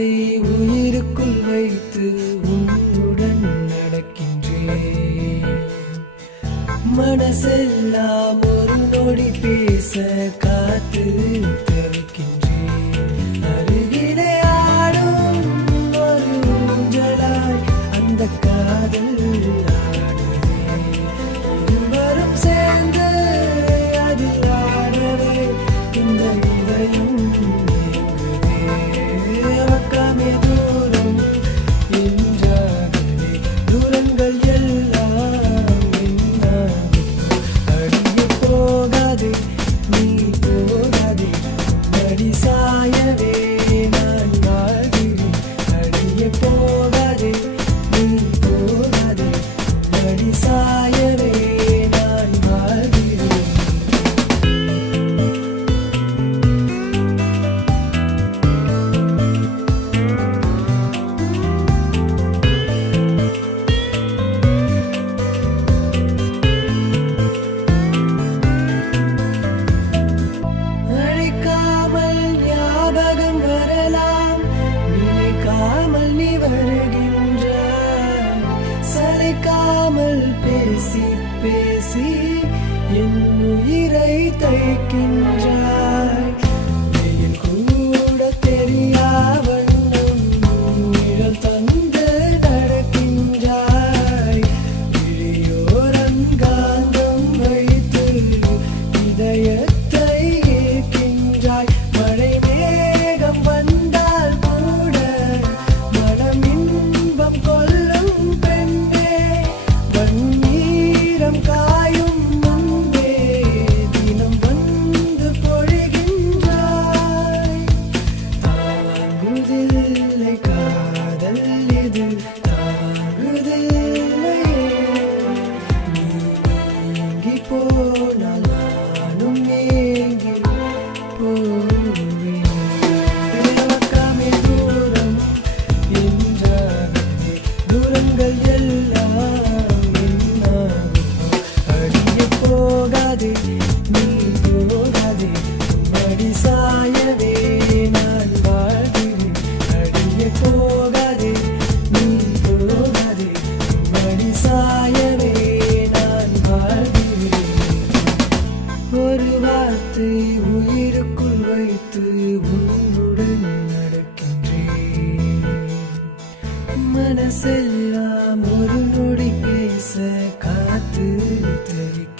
வார்த்தை உயிருக்குள் வைத்து உன்னுடன் நடக்கின்றேன். மனசெல்லாம் ஒரு நொடி பேச காத்து தவிக்கின்றேன். அருகிலே ஆடும் ஒரு ஊஞ்சலாய் அந்த காதல் ஆடுதே. இருவரும் சேர்ந்து அதில் ஆடவே இந்த இதயம் ஏங்குதே. பக்கமே தூரம் என்றாகவே தூரங்கள் எல்லாம் அடியே போகாதே நீ போகாதே மடி சாயவே நான் வாழ்கிறேன். அடியே போகாதே நீ போகாதே மடி சாயவே நான் வாழ்கிறேன். அழைக்காமல் ஞாபகம் வரலாம், நினைக்காமல் நீ வருகின்றாய். சளைக்காமல் பேசி பேசி என் உயிரை தைக்கின்றாய். வெயில் கூட தெரியா வண்ணம் நிழல் தந்து நடக்கின்றாய். விழியோரம் காந்தம் வைத்து இதயத்தை ஏற்கின்றாய். மழை மேகம் வந்தால் கூட மனம் இன்பம் கொள்ளும் பெண்ணே. வண்ணீரம் காயும் முன்பே தினம் வந்து பொழிகின்றாய். தாங்குதில்லை காதல் இது தாங்குதில்லையே. நீ நீங்கி போனால் நானும் ஏங்கி போவேன். பக்கமே தூரம் என்றாகவே தூரங்கள் எல்லாம் என்னாகும். அடியே போகாதே நீ போகாதே மடி சாயவே நான் வாழ்கிறேன். அடியே போகாதே நீ போகாதே மடி சாயவே நான் வாழ்கிறேன். ஒரு வார்த்தை உயிருக்குள் வைத்து உன்னுடன் நடக்கின்றேன். மனசெல்லாம் ஒரு நொடி பேச காத்து தவிக்கின்றேன்.